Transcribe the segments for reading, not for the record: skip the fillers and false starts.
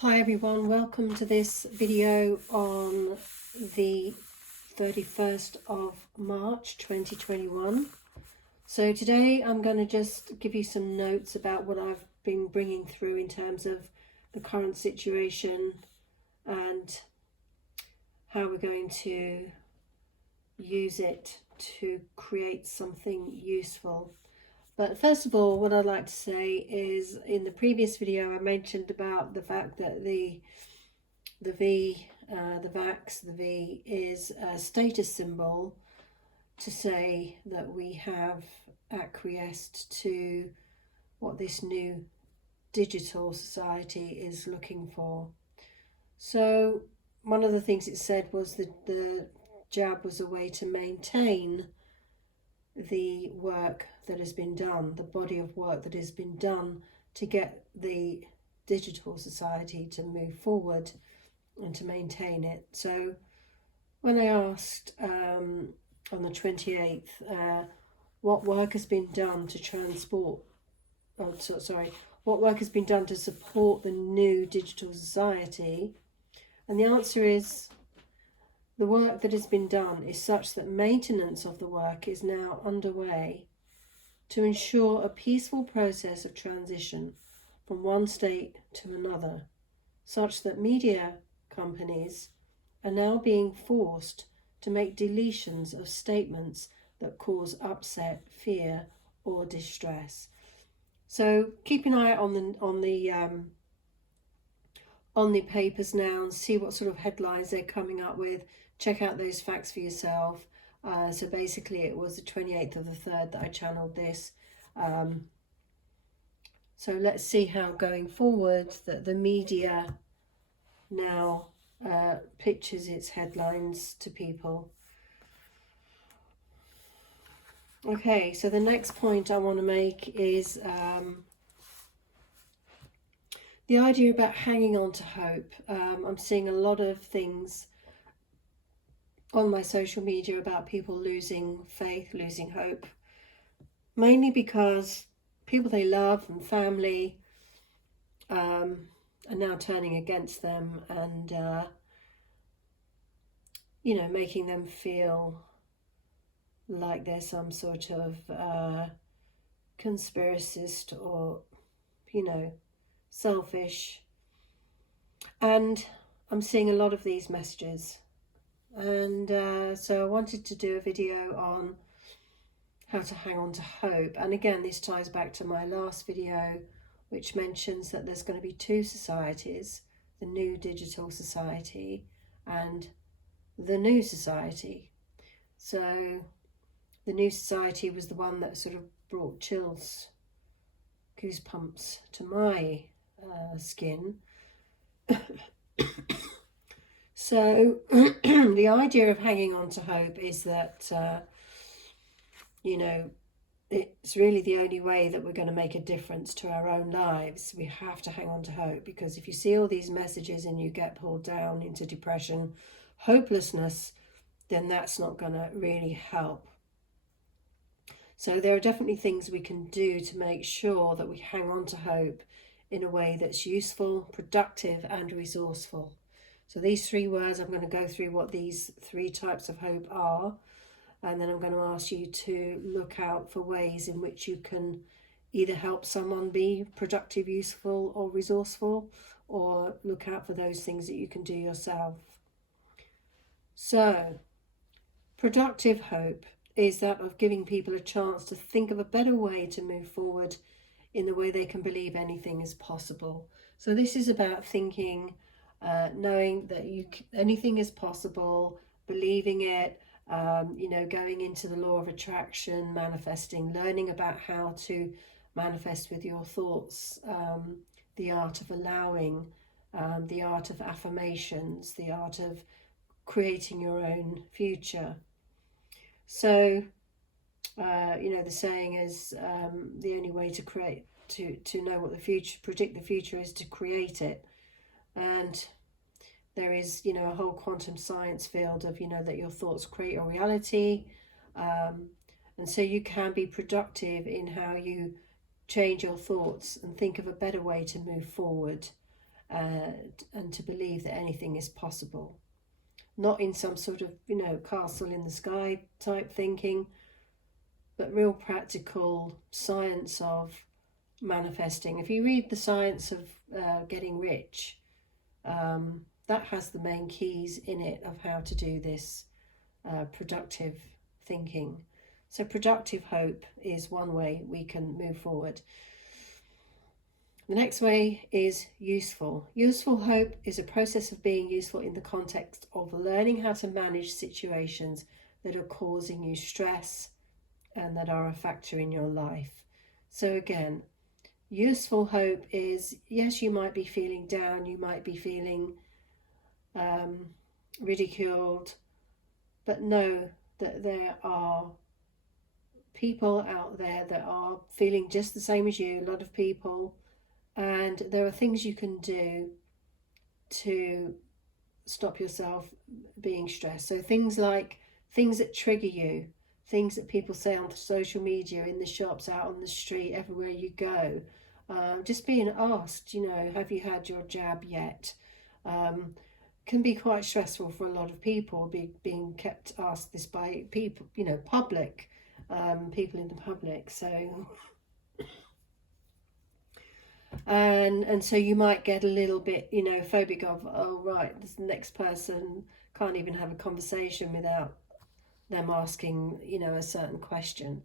Hi everyone, welcome to this video on the 31st of March 2021. So today I'm going to just give you some notes about what I've been bringing through in terms of the current situation and how we're going to use it to create something useful. But first of all, what I'd like to say is, in the previous video I mentioned about the fact that the V is a status symbol to say that we have acquiesced to what this new digital society is looking for. So one of the things it said was that the jab was a way to maintain the work that has been done, the body of work that has been done to get the digital society to move forward and to maintain it. So when I asked on the 28th what work has been done to what work has been done to support the new digital society, and the answer is the work that has been done is such that maintenance of the work is now underway to ensure a peaceful process of transition from one state to another, such that media companies are now being forced to make deletions of statements that cause upset, fear, or distress. So keep an eye on the papers now and see what sort of headlines they're coming up with. Check out those facts for yourself. So basically it was the 28th of the 3rd that I channeled this. So let's see how going forward that the media now pitches its headlines to people. Okay, so the next point I want to make is the idea about hanging on to hope. I'm seeing a lot of things on my social media about people losing faith, losing hope, mainly because people they love and family are now turning against them and making them feel like they're some sort of conspiracist or selfish. And I'm seeing a lot of these messages, and so I wanted to do a video on how to hang on to hope. And again, this ties back to my last video, which mentions that there's going to be two societies: the new digital society and the new society. So the new society was the one that sort of brought chills, goosebumps to my skin. So the idea of hanging on to hope is that it's really the only way that we're going to make a difference to our own lives. We have to hang on to hope, because if you see all these messages and you get pulled down into depression, hopelessness, then that's not going to really help. So there are definitely things we can do to make sure that we hang on to hope in a way that's useful, productive, and resourceful. So these three words, I'm going to go through what these three types of hope are, and then I'm going to ask you to look out for ways in which you can either help someone be productive, useful, or resourceful, or look out for those things that you can do yourself. So, productive hope is that of giving people a chance to think of a better way to move forward in the way they can believe anything is possible. So this is about thinking, knowing that anything is possible, believing it, going into the law of attraction, manifesting, learning about how to manifest with your thoughts, the art of allowing, the art of affirmations, the art of creating your own future. So, the saying is the only way to know what the future, predict the future, is to create it. And there is, a whole quantum science field of, that your thoughts create your reality. And so you can be productive in how you change your thoughts and think of a better way to move forward. and to believe that anything is possible. Not in some sort of, castle in the sky type thinking, but real practical science of manifesting. If you read The Science of Getting Rich, that has the main keys in it of how to do this productive thinking. So productive hope is one way we can move forward. The next way is useful. Useful hope is a process of being useful in the context of learning how to manage situations that are causing you stress and that are a factor in your life. So again, useful hope is, yes, you might be feeling down, you might be feeling ridiculed, but know that there are people out there that are feeling just the same as you, a lot of people, and there are things you can do to stop yourself being stressed. So things like things that trigger you, things that people say on social media, in the shops, out on the street, everywhere you go. Just being asked, have you had your jab yet? Can be quite stressful for a lot of people, being kept asked this by people, public, people in the public. So, and so you might get a little bit, phobic of, oh right, this next person can't even have a conversation without them asking, a certain question.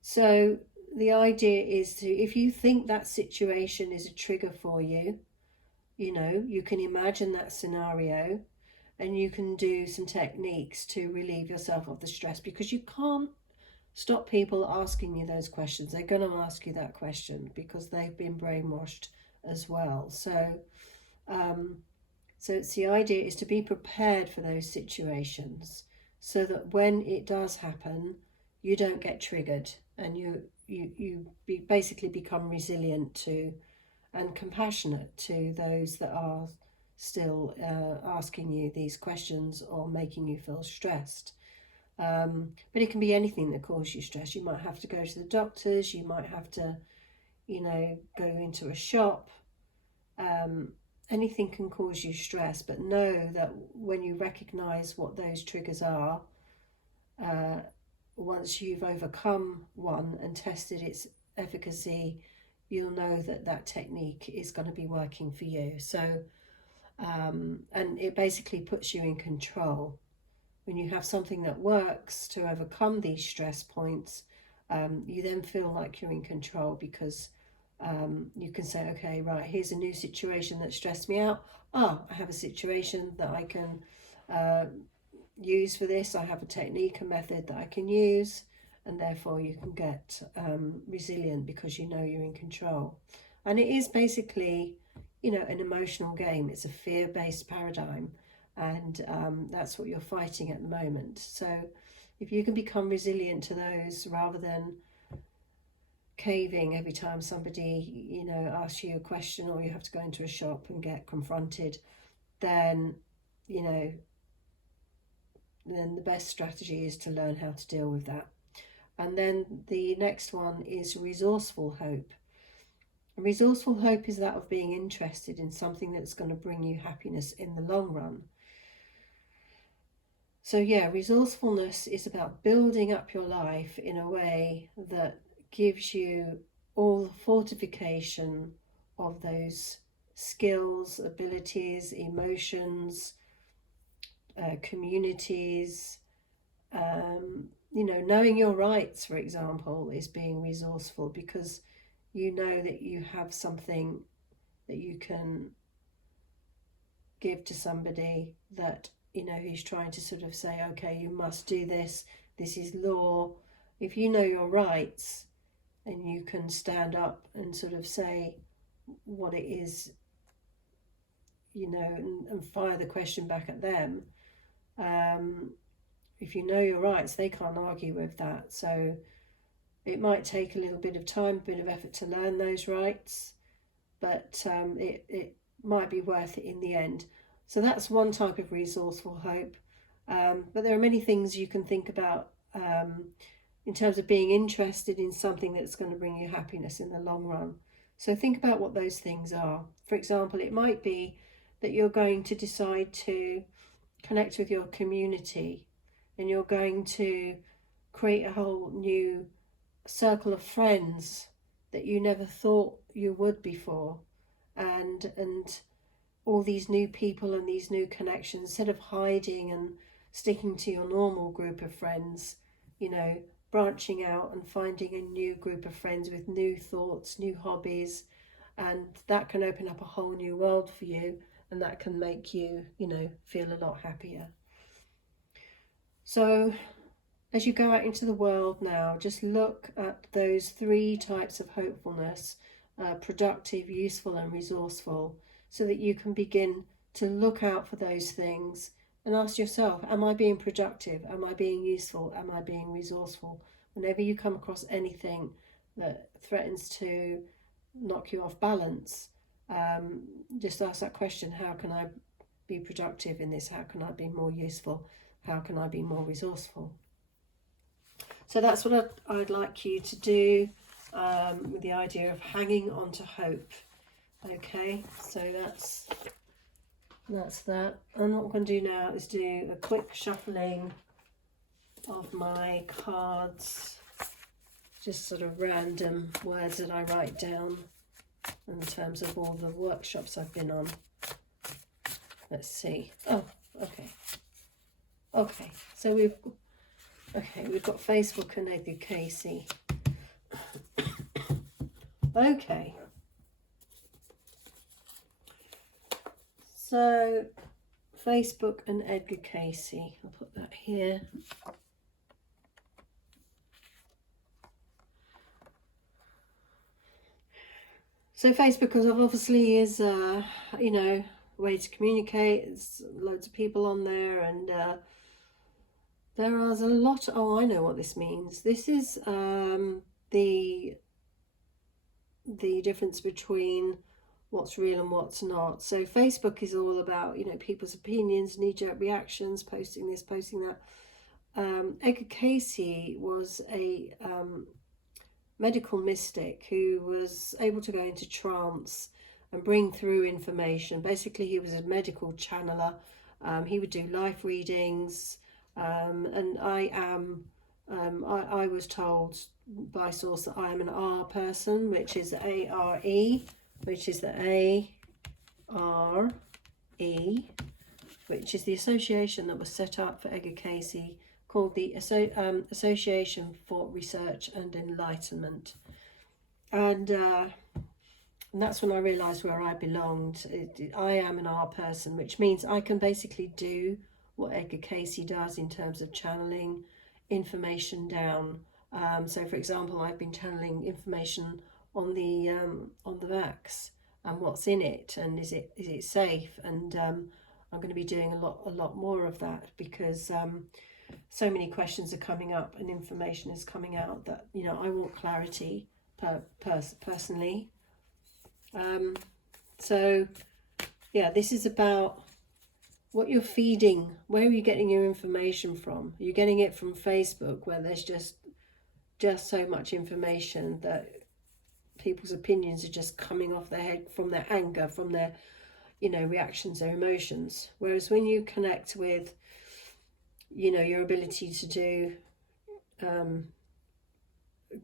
So the idea is to, if you think that situation is a trigger for you, you can imagine that scenario and you can do some techniques to relieve yourself of the stress, because you can't stop people asking you those questions. They're going to ask you that question because they've been brainwashed as well. So it's the idea is to be prepared for those situations so that when it does happen, you don't get triggered and you basically become resilient to and compassionate to those that are still asking you these questions or making you feel stressed. But it can be anything that causes you stress. You might have to go to the doctors, you might have to, go into a shop. Anything can cause you stress, but know that when you recognize what those triggers are, once you've overcome one and tested its efficacy, you'll know that that technique is going to be working for you. So, and it basically puts you in control. When you have something that works to overcome these stress points, you then feel like you're in control, because you can say, okay, right, here's a new situation that stressed me out. I have a situation that I can use for this. I have a technique, a method that I can use, and therefore you can get resilient because you know you're in control. And it is basically, an emotional game. It's a fear-based paradigm, and that's what you're fighting at the moment. So if you can become resilient to those rather than caving every time somebody, asks you a question, or you have to go into a shop and get confronted, then, then the best strategy is to learn how to deal with that. And then the next one is resourceful hope. Resourceful hope is that of being interested in something that's going to bring you happiness in the long run. So yeah, resourcefulness is about building up your life in a way that gives you all the fortification of those skills, abilities, emotions, communities. Knowing your rights, for example, is being resourceful, because you know that you have something that you can give to somebody that, who's trying to sort of say, okay, you must do this, this is law. If you know your rights and you can stand up and sort of say what it is, and fire the question back at them, if you know your rights, they can't argue with that. So it might take a little bit of time, a bit of effort to learn those rights, but it might be worth it in the end. So that's one type of resourceful hope. But there are many things you can think about in terms of being interested in something that's going to bring you happiness in the long run. So think about what those things are. For example, it might be that you're going to decide to connect with your community, and you're going to create a whole new circle of friends that you never thought you would before, and all these new people and these new connections, instead of hiding and sticking to your normal group of friends, you know, branching out and finding a new group of friends with new thoughts, new hobbies, and that can open up a whole new world for you, and that can make you, you know, feel a lot happier. So as you go out into the world now, just look at those 3 types of hopefulness, productive, useful and resourceful, so that you can begin to look out for those things and ask yourself, am I being productive? Am I being useful? Am I being resourceful? Whenever you come across anything that threatens to knock you off balance, just ask that question, how can I be productive in this? How can I be more useful? How can I be more resourceful? So that's what I'd like you to do, with the idea of hanging on to hope. Okay, so that's that. And what I'm going to do now is do a quick shuffling of my cards, just sort of random words that I write down in terms of all the workshops I've been on. Let's see. Oh, okay. Okay, so we've got Facebook and Edgar Casey. Okay. So Facebook and Edgar Casey. I'll put that here. So Facebook obviously is, you know, a way to communicate. There's loads of people on there, and there is a lot. Oh, I know what this means. This is the difference between what's real and what's not. So Facebook is all about, you know, people's opinions, knee-jerk reactions, posting this, posting that. Edgar Casey was a medical mystic who was able to go into trance and bring through information. Basically, he was a medical channeler. He would do life readings, and I was told by source that I am an R person, which is A-R-E, which is the A-R-E, which is the association that was set up for Edgar Casey, called the Association for Research and Enlightenment. And that's when I realised where I belonged. I am an R person, which means I can basically do what Edgar Casey does in terms of channeling information down. So, for example, I've been channeling information on the vax and what's in it, and is it safe? And I'm going to be doing a lot more of that, because so many questions are coming up and information is coming out that, you know, I want clarity personally. So yeah, this is about what you're feeding. Where are you getting your information from? Are you getting it from Facebook, where there's just so much information that people's opinions are just coming off their head from their anger, from their, you know, reactions, their emotions? Whereas when you connect with, you know, your ability to do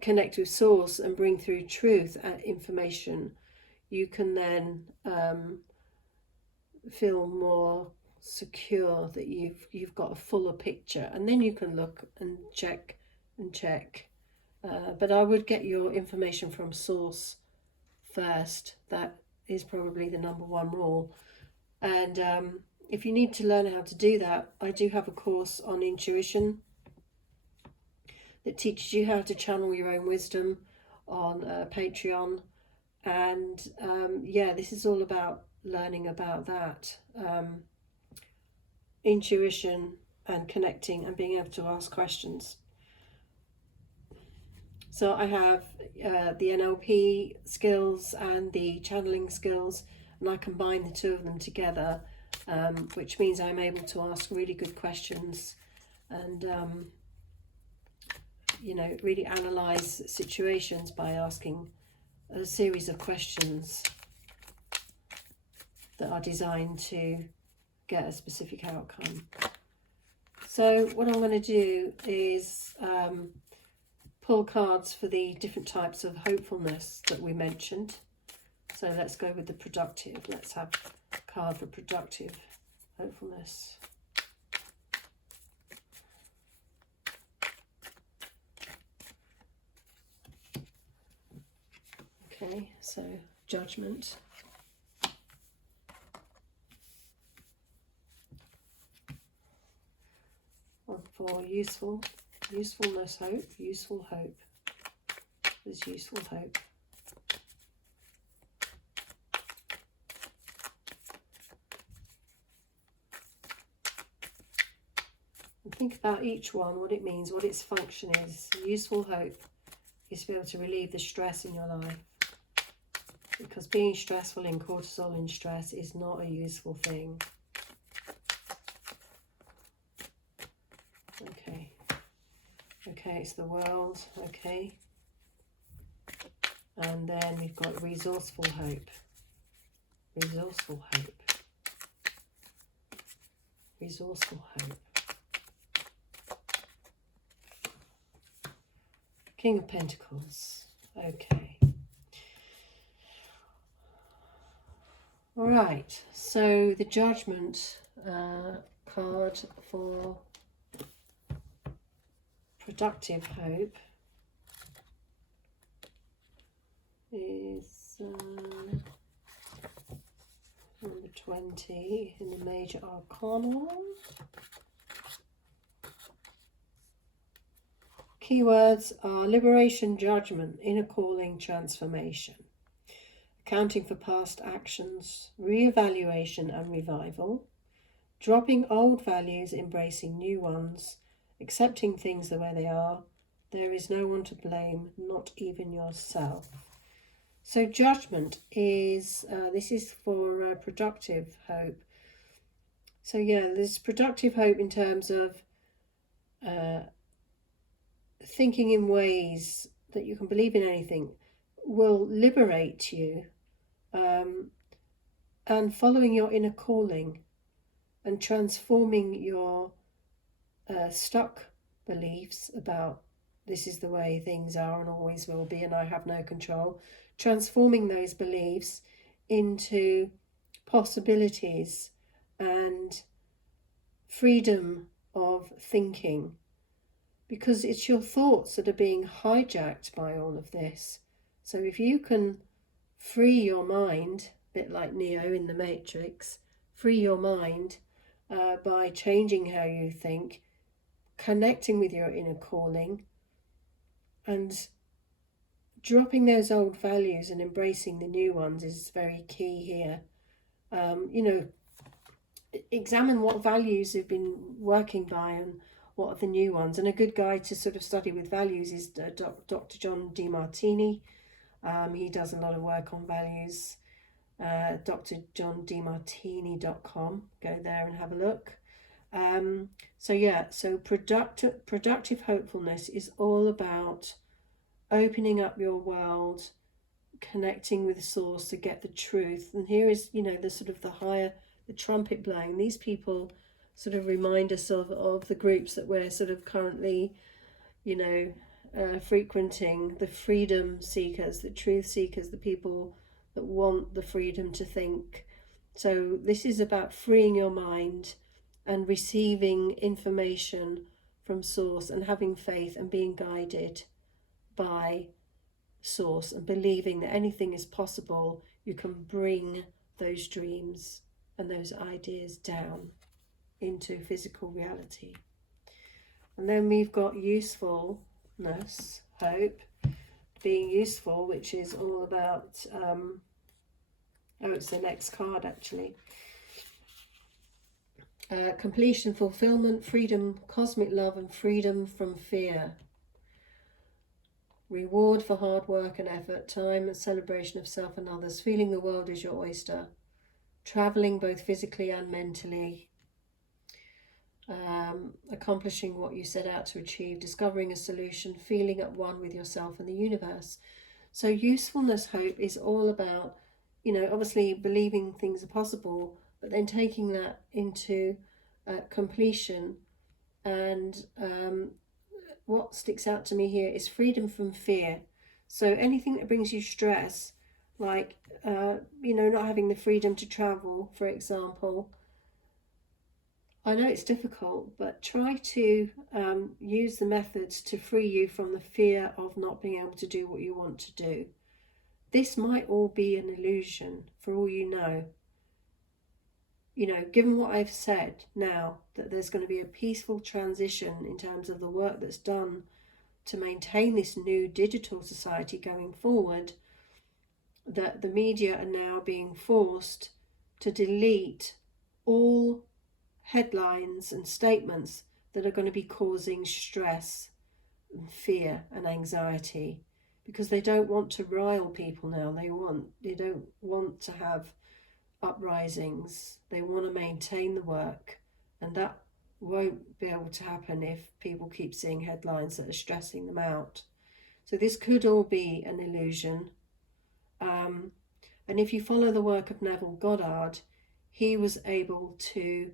connect with source and bring through truth information, you can then feel more secure that you've got a fuller picture, and then you can look and check. But I would get your information from source first. That is probably the #1 rule. And if you need to learn how to do that, I do have a course on intuition that teaches you how to channel your own wisdom on Patreon. And yeah, this is all about learning about that. Intuition and connecting and being able to ask questions. So I have the NLP skills and the channeling skills, and I combine the 2 of them together, which means I'm able to ask really good questions and, you know, really analyse situations by asking a series of questions that are designed to get a specific outcome. So what I'm going to do is pull cards for the different types of hopefulness that we mentioned. So let's go with the productive. Let's have a card for productive hopefulness. Okay, so Judgment. One for usefulness, hope, useful hope. There's useful hope. And think about each one, what it means, what its function is. Useful hope is to be able to relieve the stress in your life. Because being stressful in cortisol and stress is not a useful thing. Okay. Okay, it's the world. Okay. And then we've got resourceful hope. Resourceful hope. Resourceful hope. King of Pentacles. Okay. All right. So the Judgment card for productive hope is number 20 in the Major Arcana. Keywords are liberation, judgment, inner calling, transformation, accounting for past actions, re-evaluation and revival, dropping old values, embracing new ones, accepting things the way they are. There is no one to blame, not even yourself. So judgment is, this is for productive hope. So yeah, there's productive hope in terms of thinking in ways that you can believe in anything will liberate you, and following your inner calling and transforming your stuck beliefs about this is the way things are and always will be and I have no control, transforming those beliefs into possibilities and freedom of thinking, because it's your thoughts that are being hijacked by all of this. So if you can free your mind, a bit like Neo in the Matrix, free your mind by changing how you think, connecting with your inner calling and dropping those old values and embracing the new ones is very key here. You know, examine what values you've been working by and what are the new ones. And a good guide to sort of study with values is Dr. John DeMartini. He does a lot of work on values. drjohndemartini.com. Go there and have a look. So yeah, so productive hopefulness is all about opening up your world, connecting with the source to get the truth. And here is, you know, the sort of the higher, the trumpet blowing. These people sort of remind us of the groups that we're sort of currently, you know, frequenting, the freedom seekers, the truth seekers, the people that want the freedom to think. So this is about freeing your mind and receiving information from source and having faith and being guided by source and believing that anything is possible. You can bring those dreams and those ideas down into physical reality. And then we've got usefulness, hope, being useful, which is all about it's the next card actually. Completion, fulfillment, freedom, cosmic love, and freedom from fear. Reward for hard work and effort, time and celebration of self and others, feeling the world is your oyster, traveling both physically and mentally, accomplishing what you set out to achieve, discovering a solution, feeling at one with yourself and the universe. So usefulness hope is all about, you know, obviously believing things are possible, but then taking that into completion. And what sticks out to me here is freedom from fear. So anything that brings you stress, like, you know, not having the freedom to travel, for example. I know it's difficult, but try to use the methods to free you from the fear of not being able to do what you want to do. This might all be an illusion, for all you know. You know, given what I've said now, that there's going to be a peaceful transition in terms of the work that's done to maintain this new digital society going forward, that the media are now being forced to delete all headlines and statements that are going to be causing stress and fear and anxiety, because they don't want to rile people now. They don't want to have uprisings. They want to maintain the work, and that won't be able to happen if people keep seeing headlines that are stressing them out. So this could all be an illusion. And if you follow the work of Neville Goddard, he was able to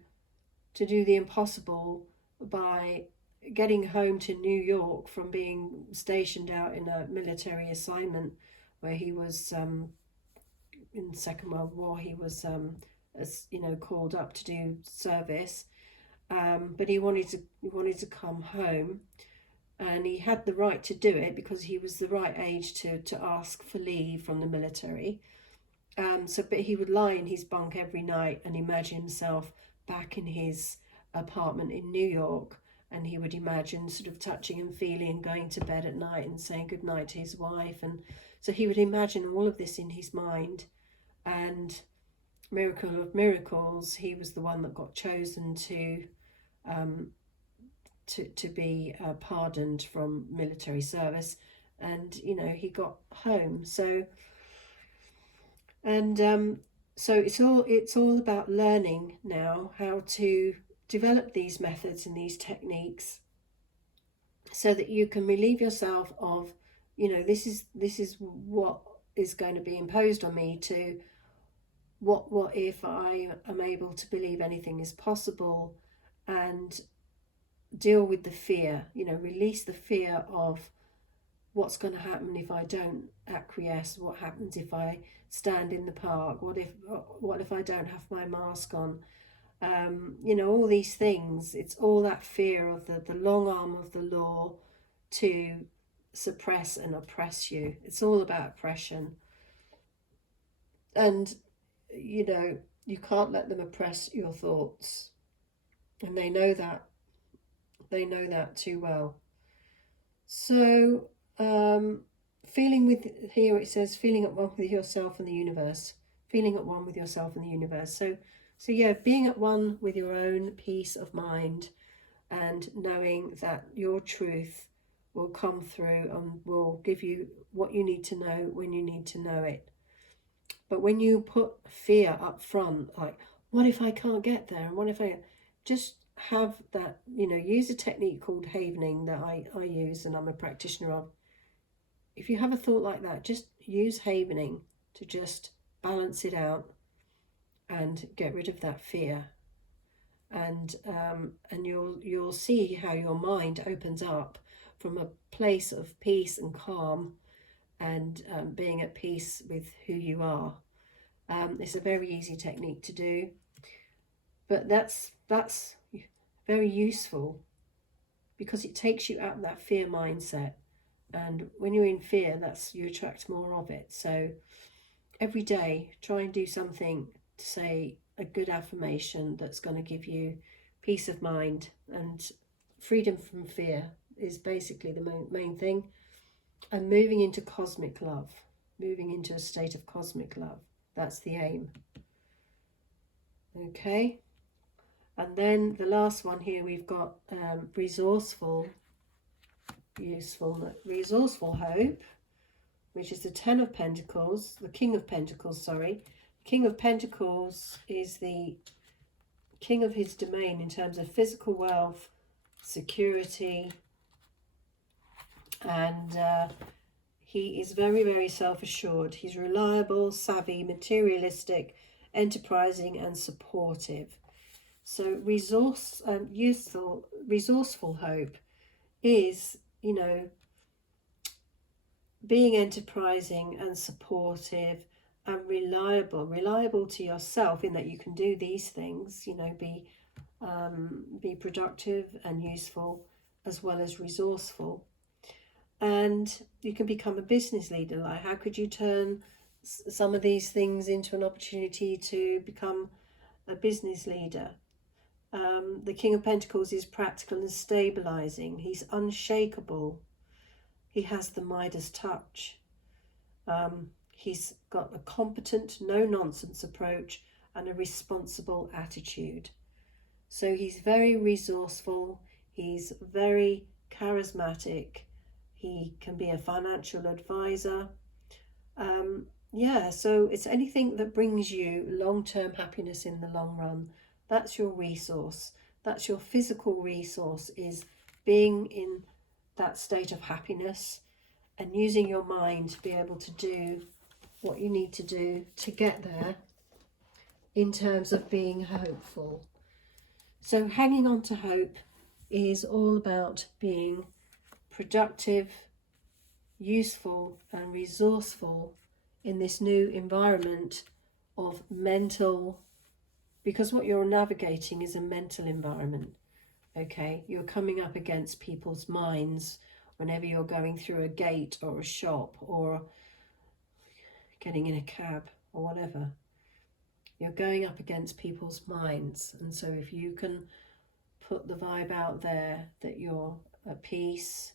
do the impossible by getting home to New York from being stationed out in a military assignment where he was in the Second World War. He was called up to do service, but he wanted to come home, and he had the right to do it because he was the right age to ask for leave from the military. But he would lie in his bunk every night and imagine himself back in his apartment in New York, and he would imagine sort of touching and feeling and going to bed at night and saying goodnight to his wife. And so he would imagine all of this in his mind. And miracle of miracles, he was the one that got chosen to be pardoned from military service, and you know, he got home. So it's all about learning now how to develop these methods and these techniques so that you can relieve yourself of, you know, this is what is going to be imposed on me, to what if I am able to believe anything is possible, and deal with the fear, you know, release the fear of what's going to happen if I don't acquiesce, what happens if I stand in the park, what if I don't have my mask on, you know, all these things. It's all that fear of the long arm of the law to suppress and oppress you. It's all about oppression, and you know, you can't let them oppress your thoughts, and they know that too well. So feeling with, here it says feeling at one with yourself and the universe, feeling at one with yourself and the universe. So yeah, being at one with your own peace of mind, and knowing that your truth will come through and will give you what you need to know when you need to know it. But when you put fear up front, like, what if I can't get there, and what if I just have that, you know, use a technique called havening that I use and I'm a practitioner of. If you have a thought like that, just use havening to just balance it out and get rid of that fear, and you'll see how your mind opens up from a place of peace and calm, and being at peace with who you are. It's a very easy technique to do, but that's very useful because it takes you out of that fear mindset, and when you're in fear, you attract more of it. So every day try and do something to say a good affirmation that's going to give you peace of mind, and freedom from fear is basically the main thing, and moving into cosmic love, moving into a state of cosmic love. That's the aim. Okay. And then the last one here, we've got resourceful hope, which is the Ten of Pentacles, the King of Pentacles, sorry. King of Pentacles is the king of his domain in terms of physical wealth, security, and He is very, very self-assured. He's reliable, savvy, materialistic, enterprising and supportive. So resourceful hope is, you know, being enterprising and supportive and reliable to yourself, in that you can do these things, you know, be productive and useful as well as resourceful. And you can become a business leader. Like, how could you turn some of these things into an opportunity to become a business leader? The King of Pentacles is practical and stabilizing. He's unshakable. He has the Midas touch. He's got a competent, no-nonsense approach and a responsible attitude. So he's very resourceful. He's very charismatic. He can be a financial advisor. Yeah, so it's anything that brings you long-term happiness in the long run. That's your resource. That's your physical resource, is being in that state of happiness and using your mind to be able to do what you need to do to get there in terms of being hopeful. So hanging on to hope is all about being productive, useful and resourceful in this new environment of mental, because what you're navigating is a mental environment. Okay, you're coming up against people's minds whenever you're going through a gate or a shop or getting in a cab or whatever. You're going up against people's minds. And so if you can put the vibe out there that you're at peace,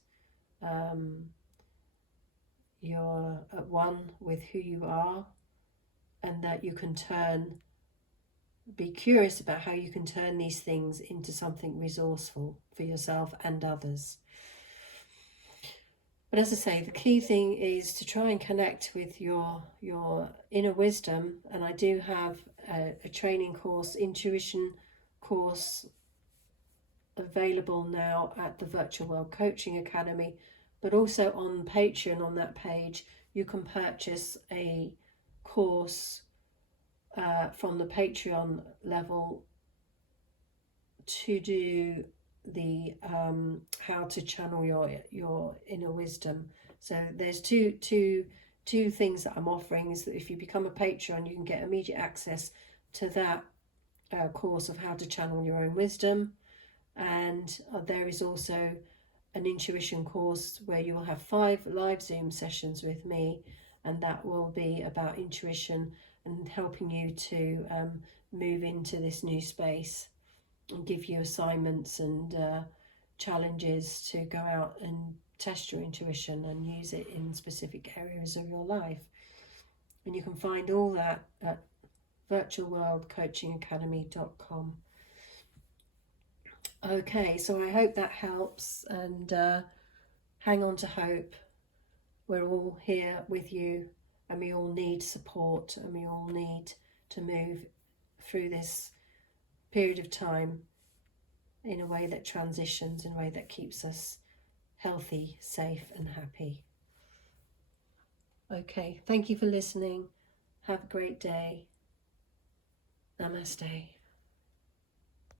you're at one with who you are, and that you can be curious about how you can turn these things into something resourceful for yourself and others. But as I say, the key thing is to try and connect with your inner wisdom. And I do have a training course, intuition course, available now at the Virtual World Coaching Academy, but also on Patreon. On that page you can purchase a course from the Patreon level to do the how to channel your inner wisdom. So there's two things that I'm offering, is that if you become a Patreon, you can get immediate access to that course of how to channel your own wisdom, and there is also an intuition course where you will have 5 live Zoom sessions with me, and that will be about intuition and helping you to move into this new space, and give you assignments and challenges to go out and test your intuition and use it in specific areas of your life. And you can find all that at virtualworldcoachingacademy.com. Okay, so I hope that helps, and hang on to hope. We're all here with you, and we all need support, and we all need to move through this period of time in a way that transitions, in a way that keeps us healthy, safe and happy. Okay, thank you for listening. Have a great day. Namaste.